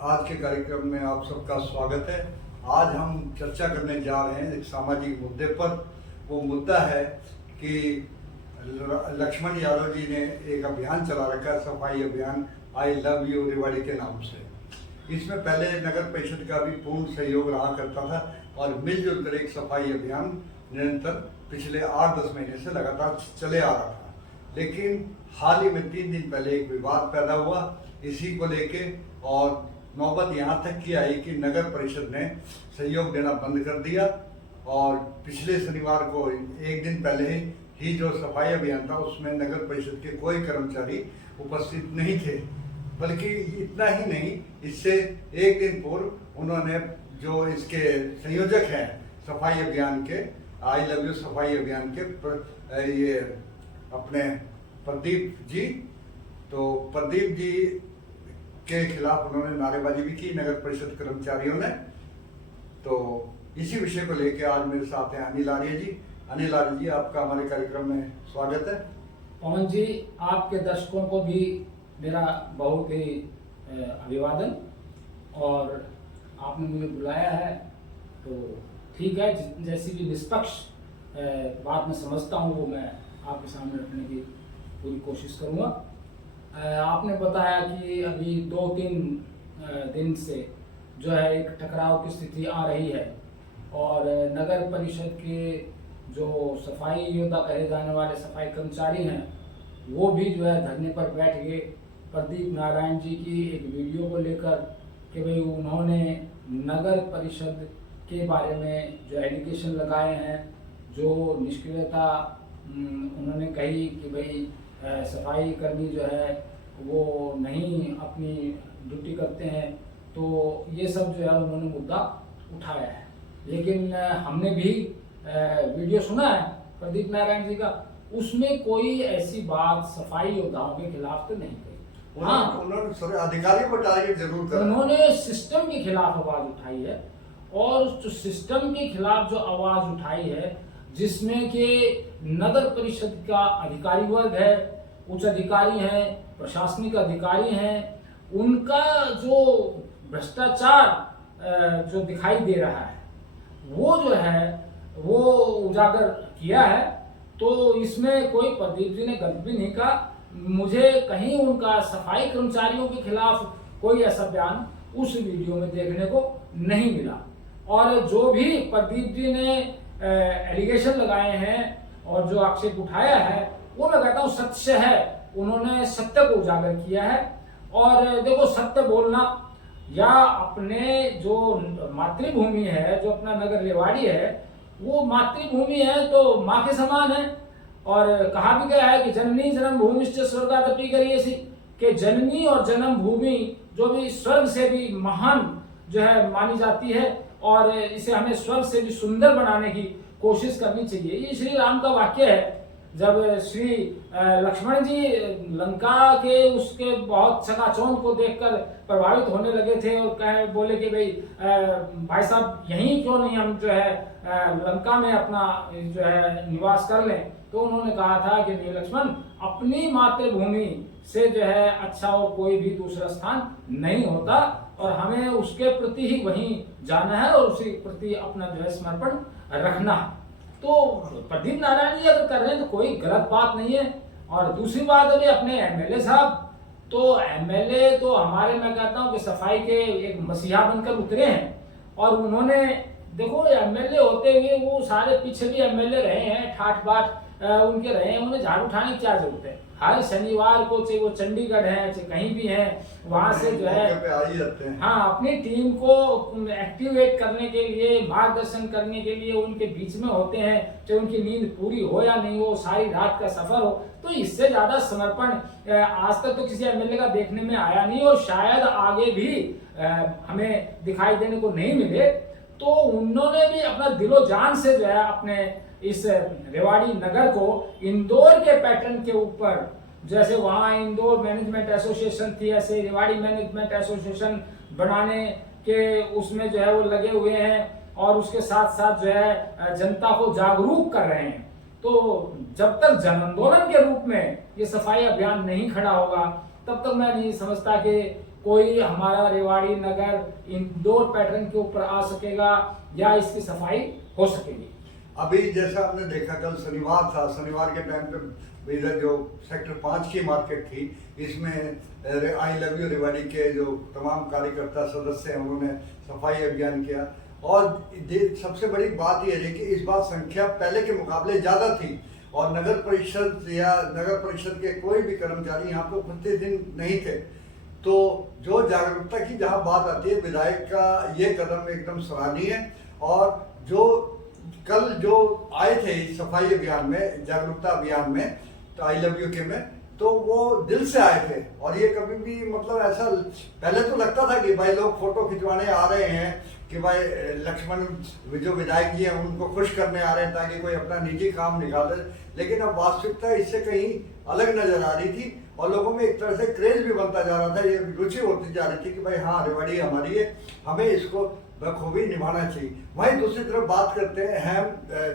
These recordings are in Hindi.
आज के कार्यक्रम में आप सबका स्वागत है। आज हम चर्चा करने जा रहे हैं एक सामाजिक मुद्दे पर। वो मुद्दा है कि लक्ष्मण यादव जी ने एक अभियान चला रखा है, सफाई अभियान आई लव यू रेवाड़ी के नाम से। इसमें पहले नगर परिषद का भी पूर्ण सहयोग रहा करता था और मिलजुल कर एक सफाई अभियान निरंतर पिछले 8-10 महीने से लगातार चले आ रहा था। लेकिन हाल ही में 3 दिन पहले एक विवाद पैदा हुआ इसी को लेके, और नौबत यहाँ तक की आई कि नगर परिषद ने सहयोग देना बंद कर दिया। और पिछले शनिवार को एक दिन पहले ही जो सफाई अभियान था उसमें नगर परिषद के कोई कर्मचारी उपस्थित नहीं थे। बल्कि इतना ही नहीं, इससे एक दिन पूर्व उन्होंने जो इसके संयोजक हैं सफाई अभियान के, आई लव यू सफाई अभियान के ये अपने प्रदीप जी, तो प्रदीप जी के खिलाफ उन्होंने नारेबाजी भी की नगर परिषद कर्मचारियों ने। तो इसी विषय को लेकर आज मेरे साथ हैं अनिल आर्य जी। अनिल आर्य जी, आपका हमारे कार्यक्रम में स्वागत है। पवन जी, आपके दर्शकों को भी मेरा बहुत ही अभिवादन, और आपने मुझे बुलाया है तो ठीक है। जैसी भी निष्पक्ष बात मैं समझता हूँ वो मैं आपके सामने रखने की पूरी कोशिश करूँगा। आपने बताया कि अभी 2-3 दिन से जो है एक टकराव की स्थिति आ रही है, और नगर परिषद के जो सफाई योद्धा कहे जाने वाले सफाई कर्मचारी हैं वो भी जो है धरने पर बैठ गए प्रदीप नारायण जी की एक वीडियो को लेकर कि भाई उन्होंने नगर परिषद के बारे में जो एलिगेशन लगाए हैं, जो निष्क्रियता उन्होंने कही कि भाई सफाई कर्मी जो है वो नहीं अपनी ड्यूटी करते हैं, तो ये सब जो है उन्होंने मुद्दा उठाया है। लेकिन हमने भी वीडियो सुना है प्रदीप नारायण जी का, उसमें कोई ऐसी बात सफाई योद्धाओं के खिलाफ तो नहीं कही। उन्होंने अधिकारियों को टारगेट जरूर करा। उन्होंने सिस्टम के खिलाफ आवाज उठाई है, और जो सिस्टम के खिलाफ जो आवाज उठाई है जिसमें कि नगर परिषद का अधिकारी वर्ग है, उच्च अधिकारी हैं, प्रशासनिक अधिकारी हैं, उनका जो भ्रष्टाचार जो दिखाई दे रहा है वो जो है वो उजागर किया है। तो इसमें कोई प्रदीप जी ने गलत भी नहीं कहा। मुझे कहीं उनका सफाई कर्मचारियों के खिलाफ कोई ऐसा बयान उस वीडियो में देखने को नहीं मिला। और जो भी प्रदीप जी ने एलिगेशन लगाए हैं और जो आक्षेप उठाया है वो मैं कहता हूँ सत्य है। उन्होंने सत्य को उजागर किया है। और देखो, सत्य बोलना या अपने जो मातृभूमि है, जो अपना नगर रेवाड़ी है, वो मातृभूमि है तो माँ के समान है। और कहा भी गया है कि जननी जन्म भूमि स्वर्गादपि गरीयसी, कि जननी और जन्म भूमि जो भी स्वर्ग से भी महान जो है मानी जाती है, और इसे हमें स्वर्ग से भी सुंदर बनाने की कोशिश करनी चाहिए। ये श्री राम का वाक्य है। जब श्री लक्ष्मण जी लंका के उसके बहुत चकाचौंध को देखकर प्रभावित होने लगे थे और बोले कि भाई साहब यहीं क्यों नहीं हम जो है लंका में अपना जो है निवास कर लें, तो उन्होंने कहा था कि नहीं लक्ष्मण, अपनी मातृभूमि से जो है अच्छा और कोई भी दूसरा स्थान नहीं होता, और हमें उसके प्रति ही वहीं जाना है और उसी प्रति अपना जो है समर्पण रखना है। तो प्रदीप नारायण जी अगर कर रहे हैं तो कोई गलत बात नहीं है। और दूसरी बात अभी अपने एमएलए साहब, तो एमएलए तो हमारे, मैं कहता हूँ कि सफाई के एक मसीहा बनकर उतरे हैं। और उन्होंने देखो, एमएलए होते हुए वो सारे पीछे भी एमएलए रहे हैं, ठाठ बाट उनके रहे हैं, उन्हें झाड़ू उठाने की क्या जरूरत है। हर शनिवार को, चाहे वो चंडीगढ़ है चाहे कहीं भी है, वहां से जो है हाँ अपनी टीम को एक्टिवेट करने के लिए, मार्गदर्शन करने के लिए उनके बीच में होते हैं। चाहे उनकी नींद पूरी हो या नहीं हो, सारी रात का सफर हो, तो इससे ज्यादा समर्पण आज तक तो किसी एमएलए का देखने में आया नहीं, और शायद आगे भी हमें दिखाई देने को नहीं मिले। तो उन्होंने भी अपना दिलो जान से जो है अपने इस रेवाड़ी नगर को इंदौर के पैटर्न के ऊपर, जैसे वहां इंदौर मैनेजमेंट एसोसिएशन थी, ऐसे रेवाड़ी मैनेजमेंट एसोसिएशन बनाने के उसमें जो है वो लगे हुए हैं, और उसके साथ साथ जो है जनता को जागरूक कर रहे हैं। तो जब तक जन आंदोलन के रूप में ये सफाई अभियान नहीं खड़ा होगा, तब तक मैं नहीं समझता कि कोई हमारा रेवाड़ी नगर इंडोर पैटर्न के ऊपर आ सकेगा या इसकी सफाई हो सकेगी। अभी जैसा आपने देखा कल शनिवार था, शनिवार के टाइम पे इधर जो सेक्टर 5 की मार्केट थी, इसमें आई लव यू रेवाड़ी के जो तमाम कार्यकर्ता सदस्य हैं उन्होंने सफाई अभियान किया। और सबसे बड़ी बात यह है कि इस बार संख्या पहले के मुकाबले ज़्यादा थी और नगर परिषद या नगर परिषद के कोई भी कर्मचारी यहाँ पे उपस्थित दिन नहीं थे। तो जो जागरूकता की जहाँ बात आती है, विधायक का ये कदम एकदम सराहनीय है। और जो कल जो आए थे इस सफाई अभियान में, जागरूकता अभियान में, तो आई लव यू के में, तो वो दिल से आए थे। और ये कभी भी मतलब ऐसा पहले तो लगता था कि भाई लोग फोटो खिंचवाने आ रहे हैं, कि भाई लक्ष्मण जो विधायक जी हैं उनको खुश करने आ रहे हैं ताकि कोई अपना निजी काम निकाले, लेकिन अब वास्तविकता इससे कहीं अलग नजर आ रही थी और लोगों में एक तरह से क्रेज भी बनता जा रहा था, ये रुचि होती जा रही थी कि भाई हाँ रेवाड़ी हमारी है, हमें इसको बखूबी निभाना चाहिए। वहीं दूसरी तरफ बात करते हैं हम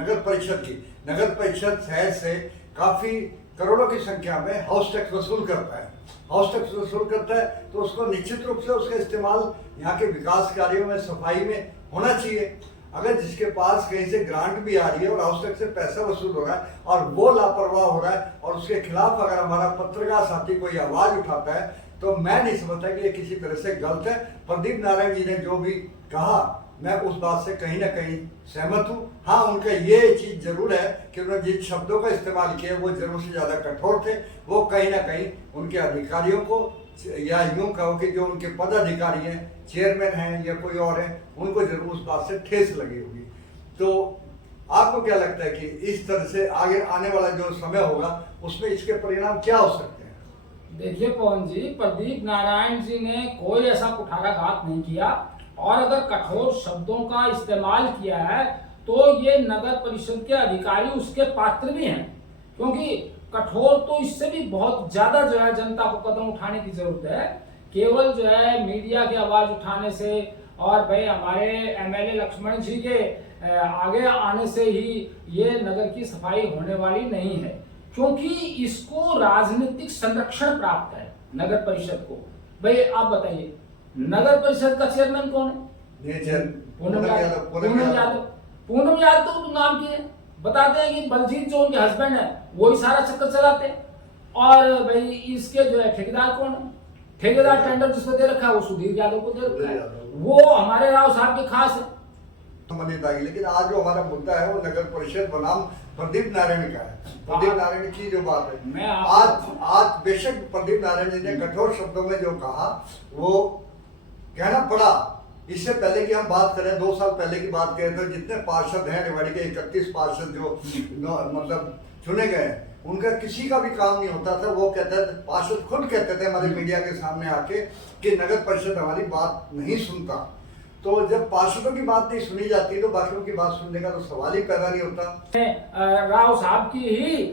नगर परिषद की। नगर परिषद शहर से काफी करोड़ों की संख्या में हाउस टैक्स वसूल करता है। हाउस टैक्स वसूल करता है तो उसको निश्चित रूप से उसका इस्तेमाल यहाँ के विकास कार्यों में, सफाई में होना चाहिए। अगर जिसके पास कहीं से ग्रांट भी आ रही है और हाउस टैक्स से पैसा वसूल हो रहा है और वो लापरवाह हो रहा है और उसके खिलाफ अगर हमारा पत्रकार साथी कोई आवाज उठाता है, तो मैं नहीं समझता कि ये किसी तरह से गलत है। प्रदीप नारायण जी ने जो भी कहा, मैं उस बात से कहीं ना कहीं सहमत हूँ। हाँ, उनका ये चीज जरूर है कि उन्होंने जिन शब्दों का इस्तेमाल किया वो जरूर से ज्यादा कठोर थे। वो कहीं ना कहीं उनके अधिकारियों को, या यूं कहो कि जो उनके पदाधिकारी हैं, चेयरमैन हैं या कोई और है, उनको जरूर उस बात से ठेस लगी होगी। तो आपको क्या लगता है कि इस तरह से आगे आने वाला जो समय होगा उसमें इसके परिणाम क्या हो सकते हैं? देखिए पवन जी, प्रदीप नारायण जी ने कोई ऐसा कुठाराघात नहीं किया और अगर कठोर शब्दों का इस्तेमाल किया है तो ये नगर परिषद के अधिकारी उसके पात्र भी हैं, क्योंकि कठोर तो इससे भी बहुत ज्यादा जो है जनता को कदम उठाने की जरूरत है। केवल जो है मीडिया की आवाज उठाने से और भाई हमारे एमएलए लक्ष्मण जी के आगे आने से ही ये नगर की सफाई होने वाली नहीं है, क्योंकि इसको राजनीतिक संरक्षण प्राप्त है नगर परिषद को। भाई आप बताइए, नगर परिषद का चेयरमैन कौन है? पूनम यादव तो नाम की है। बताते हैं कि बलजीत जो उनके हस्बैंड है वही सारा चक्कर चलाते हैं। और भाई इसके जो है ठेकेदार कौन है? ठेकेदार टेंडर जिसको दे रखा है वो सुधीर यादव को दे रखा है, वो हमारे राव साहब के खास है। लेकिन आज जो हमारा मुद्दा है वो नगर परिषद बनाम प्रदीप नारायण का है। प्रदीप नारायण की जो बात है, आज बेशक प्रदीप नारायण जी ने कठोर शब्दों में जो कहा वो कहना पड़ा। इससे पहले की हम बात करें, 2 साल पहले की बात करें, तो जितने पार्षद हैं रेवाड़ी के 31 पार्षद जो मतलब चुने गए, उनका किसी का भी काम नहीं होता था। वो कहते थे, पार्षद खुद कहते थे हमारे मीडिया के सामने आके कि नगर परिषद हमारी बात नहीं सुनता। तो जब पार्षदों की बात नहीं सुनी जाती तो बाकियों की बात सुनने का तो सवाल ही पैदा नहीं होता। राव साहब की ही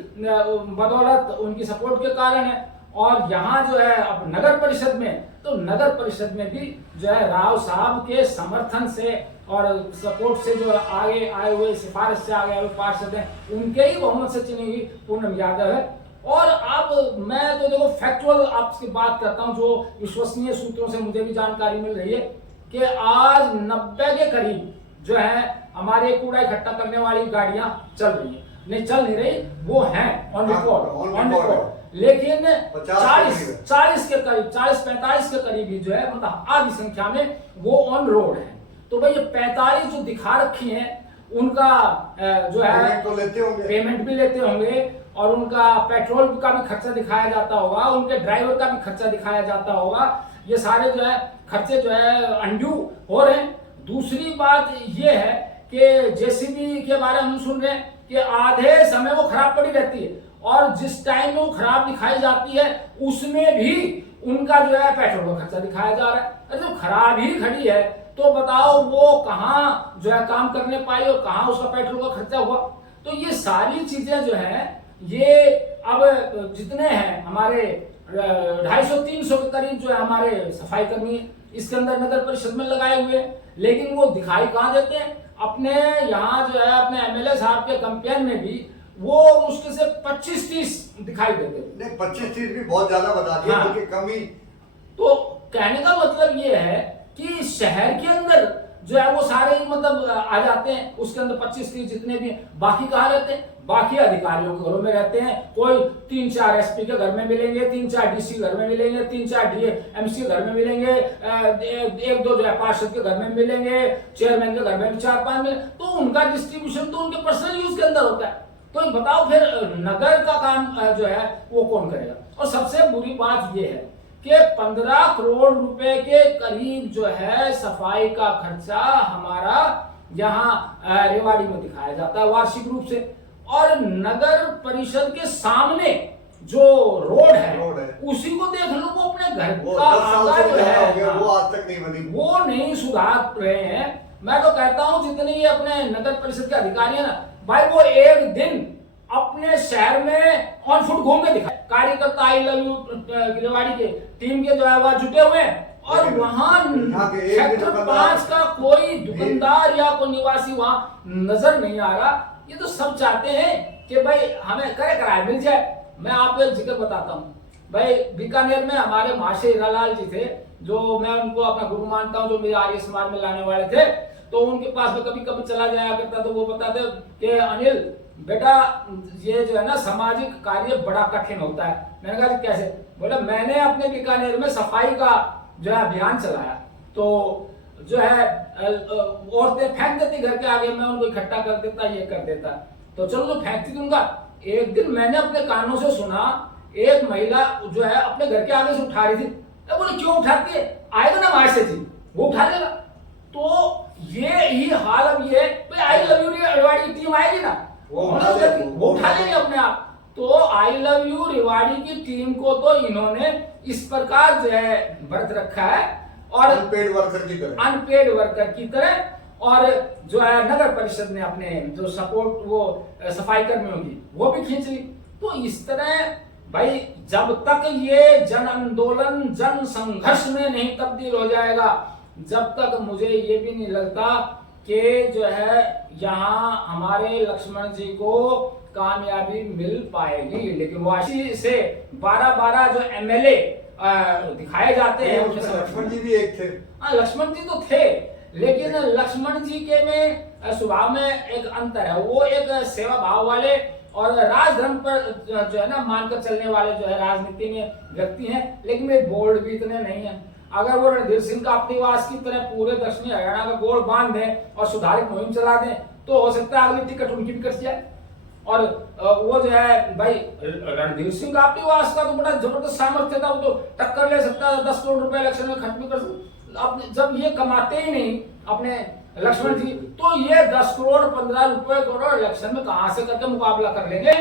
बदौलत, उनकी सपोर्ट के कारण है। और यहाँ जो है अब नगर परिषद में, तो नगर परिषद में भी जो है राव साहब के समर्थन से और सपोर्ट से जो आगे आए हुए, सिफारिश से आगे आए हुए पार्षद हैं, उनके ही बहुमत से चुनी हुई पूनम यादव है। और अब मैं तो देखो फैक्चुअल आपसे बात करता हूँ, जो विश्वसनीय सूत्रों से मुझे भी जानकारी मिल रही है कि आज 90 के करीब जो है हमारे कूड़ा इकट्ठा करने वाली गाड़ियां चल रही है। नहीं चल नहीं रही, वो हैं ऑन रिकॉर्ड। लेकिन 40 के करीब, 40-45 के करीब ही जो है मतलब आधी संख्या में वो ऑन रोड है। तो भाई ये 45 जो दिखा रखी हैं उनका जो है पेमेंट भी लेते होंगे और उनका पेट्रोल का भी खर्चा दिखाया जाता होगा, उनके ड्राइवर का भी खर्चा दिखाया जाता होगा। ये सारे जो है खर्चे जो है अनड्यू हो रहे हैं। दूसरी बात ये है कि जेसीबी के बारे में हम सुन रहे हैं कि आधे समय वो खराब पड़ी रहती है और जिस टाइम वो खराब दिखाई जाती है उसमें भी उनका जो है पेट्रोल का खर्चा दिखाया जा रहा है। अरे जो खराब ही खड़ी है तो बताओ वो कहाँ जो है काम करने पाई और कहाँ उसका पेट्रोल का खर्चा हुआ। तो ये सारी चीजें जो है ये अब जितने हैं हमारे 250-300 के करीब जो है हमारे सफाई कर्मी इसके अंदर नगर परिषद में लगाए हुए हैं, लेकिन वो दिखाई कहाँ देते हैं? अपने यहाँ जो है अपने एमएलए साहब के कंपेयर में भी वो मुश्किल से 25-30 दिखाई देते हैं। नहीं, 25-30 भी बहुत ज्यादा बता दिया, हाँ। कमी। तो कहने का मतलब ये है कि शहर के अंदर जो है वो सारे मतलब आ जाते हैं, उसके अंदर 25-30 जितने भी हैं, बाकी कहाँ रहते हैं? बाकी अधिकारियों के घरों में रहते हैं। कोई 3-4 एसपी के घर में मिलेंगे, 3-4 डीसी घर में मिलेंगे, 3-4 डीएमसी के घर में मिलेंगे, एक दो जो है पार्षद के घर में मिलेंगे, चेयरमैन के घर में 4-5 मिले, तो उनका डिस्ट्रीब्यूशन तो उनके पर्सनल यूज के अंदर होता है। तो बताओ फिर नगर का काम जो है वो कौन करेगा? और सबसे बुरी बात ये है कि 15 करोड़ रुपए के करीब जो है सफाई का खर्चा हमारा यहाँ रेवाड़ी में दिखाया जाता है वार्षिक रूप से, और नगर परिषद के सामने जो रोड है उसी को देख लो, वो अपने घर का आकार जो है वो आज तक नहीं बनी, वो नहीं सुधार रहे हैं। मैं तो कहता हूं जितने ये अपने नगर परिषद के अधिकारी हैं ना भाई, वो एक दिन अपने शहर में ऑन फुट घूम के दिखाए। कार्यकर्ता आई लव यू रेवाड़ी के टीम के जो है वह जुटे हुए हैं, और वहां सेक्टर 5 का कोई दुकानदार या कोई निवासी वहां नजर नहीं आ रहा। ये तो सब चाहते हैं कि भाई हमें करे कराए मिल जाए। मैं आपको एक जिक्र बताता हूँ भाई, बीकानेर में हमारे महाशय हीरालाल जी थे, जो मैं उनको अपना गुरु मानता हूँ, जो मेरे आर्य समाज में लाने वाले थे। तो उनके पास में कभी कभी चला जाया करता, तो वो बताते कि अनिल बेटा ये जो है ना सामाजिक कार्य बड़ा कठिन होता है। मैंने कहा जी कैसे? बोला मैंने अपने बीकानेर में सफाई का जो है अभियान चलाया, तो जो है औरतें फेंक देती घर के आगे, मैं उनको इकट्ठा कर देता, ये कर देता, तो चलो तो फेंकती दूंगा। एक दिन मैंने अपने कानों से सुना एक महिला जो है अपने घर के आगे से उठा रही थी। बोले क्यों उठाती है? आएगा ना वहां से जी, वो उठा लेगा। तो ये ही हाल अब ये आई लव यू रेवाड़ी की टीम आएगी ना, वो उठा लेंगे अपने आप। तो आई लव यू रेवाड़ी की टीम को तो इन्होंने इस प्रकार जो है व्रत रखा है, और अनपेड वर्कर की तरह, और जो है नगर परिषद ने अपने जो सपोर्ट वो सफाई कर्मियों की वो भी खींच ली। तो इस तरह भाई जब तक ये जन आंदोलन जन संघर्ष में नहीं तब्दील हो जाएगा, जब तक मुझे ये भी नहीं लगता कि जो है यहाँ हमारे लक्ष्मण जी को कामयाबी मिल पाएगी। लेकिन वाशी से 12 जो एमएलए दिखाए जाते हैं, लक्ष्मण जी भी एक थे। हाँ, लक्ष्मण जी तो थे, लेकिन लक्ष्मण जी के में स्वभाव में एक अंतर है। वो एक सेवा भाव वाले और राजधर्म पर जो है ना मानकर चलने वाले जो है राजनीति में व्यक्ति हैं, लेकिन वे बोल्ड भी इतने नहीं है। अगर वो रणधीर सिंह का अपनिवास की तरह पूरे दक्षिणी हरियाणा का गोल बांध दें और सुधारित मुहिम चला दें, तो हो सकता है अगली टिकट उनकी भी कट जाए। और वो जो है भाई रणधीर सिंह का अपनिवास का तो बड़ा जबरदस्त सामर्थ्य था, वो तो टक्कर ले सकता है, 10 करोड़ रुपए इलेक्शन में खर्च भी कर सकता। अब जब ये कमाते ही नहीं अपने लक्ष्मण जी, तो ये 10 करोड़ 15 करोड़ इलेक्शन में कहां से करके मुकाबला कर लेंगे?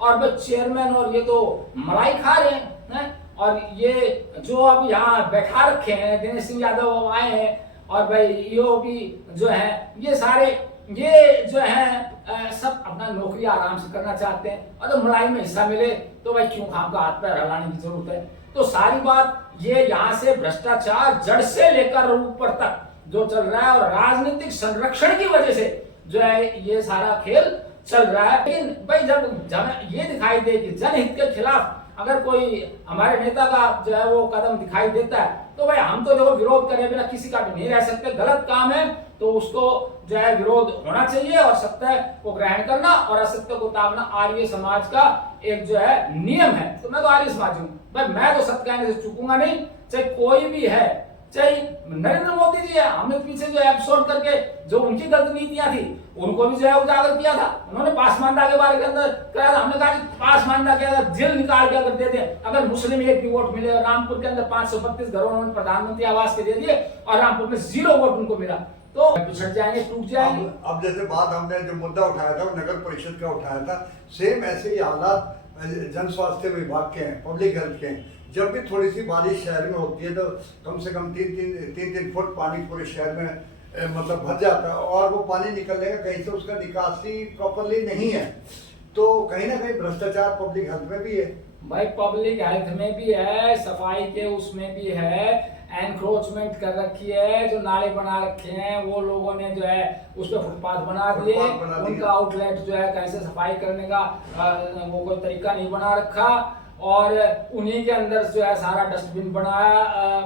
और भाई चेयरमैन और ये तो मलाई खा रहे हैं। और ये जो अब यहाँ बैठा रखे हैं दिनेश सिंह यादव आए हैं, और भाई ईओ भी जो है, ये सारे ये जो है सब अपना नौकरी आराम से करना चाहते हैं, और तो मलाई में हिस्सा मिले तो भाई क्यों खाम का हाथ पैर हिलाने की जरूरत है? तो सारी बात ये यहाँ से भ्रष्टाचार जड़ से लेकर ऊपर तक जो चल रहा है, और राजनीतिक संरक्षण की वजह से जो है ये सारा खेल चल रहा है। लेकिन भाई जब ये दिखाई दे कि जनहित के खिलाफ अगर कोई हमारे नेता का जो है वो कदम दिखाई देता है, तो भाई हम तो देखो विरोध करे बिना किसी का भी नहीं रह सकते। गलत काम है तो उसको जो है विरोध होना चाहिए, और सत्य को ग्रहण करना और असत्य को ताकना आर्य समाज का एक जो है नियम है। तो मैं तो आर्य समाजी हूँ भाई, मैं तो सत्य कहने से चूकूंगा नहीं, चाहे कोई भी है, चाहे नरेंद्र मोदी जी है। हमने पीछे जो एपिसोड करके जो उनकी गलत नीतियां थी उनको भी जो है उजागर किया था। उन्होंने पासमानदा के बारे के अंदर कराया था, हमने कहा पासमानदा के अंदर जेल निकाल के अगर दे दे, अगर मुस्लिम एक भी वोट मिले, रामपुर के अंदर 532 घरों उन्होंने प्रधानमंत्री आवास के दे दिए और रामपुर में 0 वोट उनको मिला, तो पिछड़ जाएंगे, टूट जाएंगे। अब जैसे बात हमने जो मुद्दा उठाया था नगर परिषद का उठाया था, सेम ऐसे ही हालात जन स्वास्थ्य विभाग के हैं, पब्लिक हेल्थ के हैं। जब भी थोड़ी सी बारिश शहर में होती है तो कम से कम 3 फुट पानी पूरे शहर में मतलब भर जाता है, और वो पानी निकलने का कहीं से उसका निकासी प्रॉपरली नहीं है। तो कहीं ना कहीं भ्रष्टाचार पब्लिक हेल्थ में भी है भाई, पब्लिक हेल्थ में भी है, सफाई के उसमें भी है, एनक्रोचमेंट कर रखी है, जो नाले बना रखे हैं वो लोगों ने जो है उस पर फुटपाथ बना दिए, उनका आउटलेट जो है कैसे सफाई करने का वो कोई तरीका नहीं बना रखा। और उन्हीं के अंदर जो है सारा डस्टबिन बना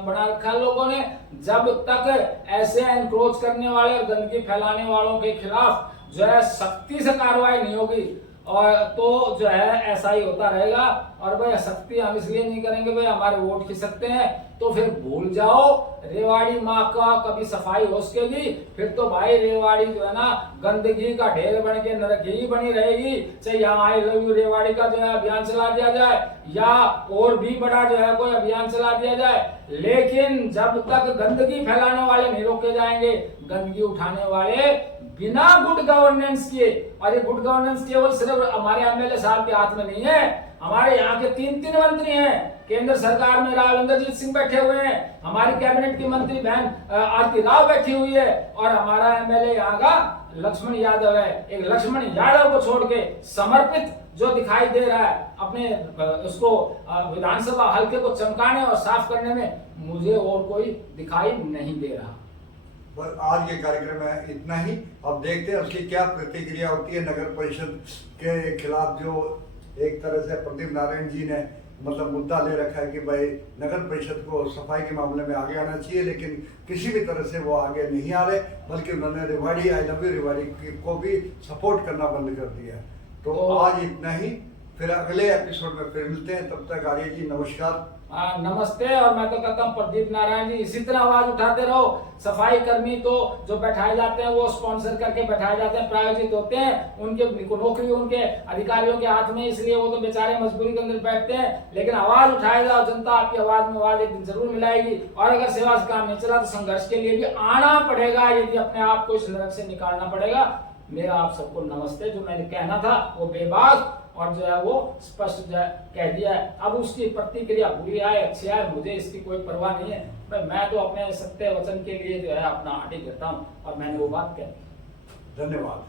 रखा है लोगों ने। जब तक ऐसे एनक्रोच करने वाले और गंदगी फैलाने वालों के खिलाफ जो है सख्ती से कार्रवाई नहीं होगी और तो जो है ऐसा ही होता रहेगा। और भाई सख्ती हम इसलिए नहीं करेंगे भाई हमारे वोट खिसकते हैं, तो फिर भूल जाओ रेवाड़ी माँ का कभी सफाई हो सकेगी। फिर तो भाई रेवाड़ी जो है ना गंदगी का ढेर बन के नरक ही बनी रहेगी। चाहे यहाँ आई लव यू रेवाड़ी का जो है अभियान चला दिया जाए या और भी बड़ा जो है कोई अभियान चला दिया जाए, लेकिन जब तक गंदगी फैलाने वाले नहीं रोके जाएंगे, गंदगी उठाने वाले बिना गुड गवर्नेंस किए, और ये गुड गवर्नेंस केवल सिर्फ हमारे एमएलए साहब के हाथ में नहीं है, हमारे यहाँ के 3 मंत्री हैं। केंद्र सरकार में राव इंद्रजीत सिंह बैठे हुए हैं, हमारी कैबिनेट की मंत्री बहन आरती राव बैठी हुई है, और हमारा एमएलए यहाँ का लक्ष्मण यादव है। एक लक्ष्मण यादव को छोड़ के समर्पित जो दिखाई दे रहा है अपने उसको विधानसभा हल्के को चमकाने और साफ करने में, मुझे और कोई दिखाई नहीं दे रहा। पर आज के कार्यक्रम में इतना ही। अब देखते हैं उसकी क्या प्रतिक्रिया होती है। नगर परिषद के खिलाफ जो एक तरह से प्रदीप नारायण जी ने मतलब मुद्दा ले रखा है कि भाई नगर परिषद को सफाई के मामले में आगे आना चाहिए, लेकिन किसी भी तरह से वो आगे नहीं आ रहे, बल्कि उन्होंने Rewari I love you Rewari को भी सपोर्ट करना बंद कर दिया है। तो आज इतना ही, फिर अगले एपिसोड में फिर मिलते हैं। तब तक आर्य जी नमस्कार। नमस्ते। और मैं तो कहता हूँ प्रदीप नारायण जी इसी तरह आवाज उठाते रहो। सफाई कर्मी तो जो बैठाए जाते हैं वो स्पॉन्सर करके बैठाए जाते हैं, प्रायोजित होते हैं, उनके नौकरी उनके अधिकारियों के हाथ में, इसलिए वो तो बेचारे मजबूरी के अंदर बैठते हैं। लेकिन आवाज उठाए जाओ, जनता आपकी आवाज में आवाज एक दिन जरूर मिलाएगी। और अगर सेवा से काम नहीं चला तो संघर्ष के लिए भी आना पड़ेगा, यदि अपने आप को इस नरक से निकालना पड़ेगा। मेरा आप सबको नमस्ते। जो मैंने कहना था वो बेबाक और जो है वो स्पष्ट जो है कह दिया है। अब उसकी प्रतिक्रिया बुरी आए अच्छी आए मुझे इसकी कोई परवाह नहीं है। मैं तो अपने सत्य वचन के लिए जो है अपना आगे करता हूँ और मैंने वो बात कही। धन्यवाद।